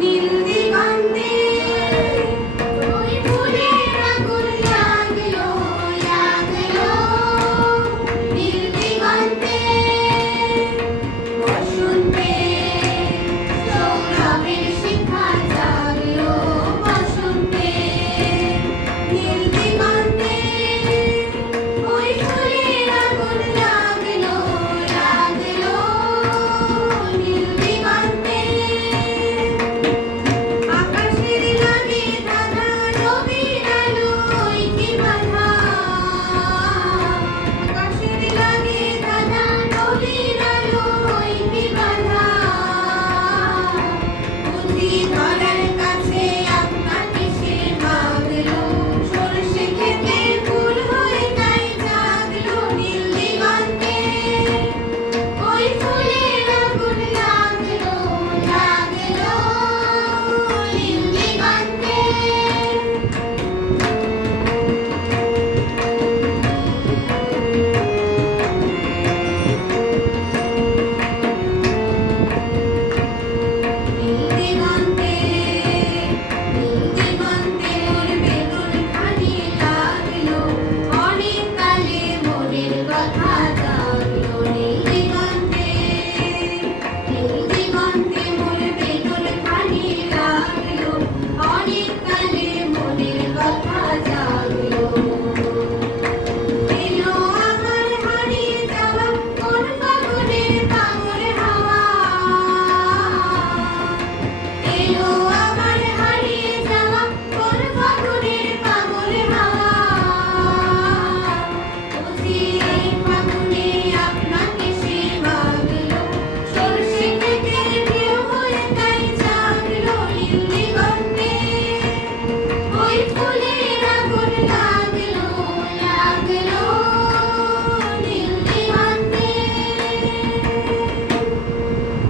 নীল দিগন্তে ওই ফুলের আগুন লাগলো লাগলো নীল দিগন্তে বসন্তে সৌরভের শিখা জাগলো বসন্তে নীল দিগন্তে ওই ফুলের আগুন লাগলো লাগলো নীল দিগন্তে আকাশের লাগে ধাঁধা রবির আলোয় কি বাধা আকাশের লাগে ধাঁধা রবির আলোয় কি বাধা বুঝি ধরা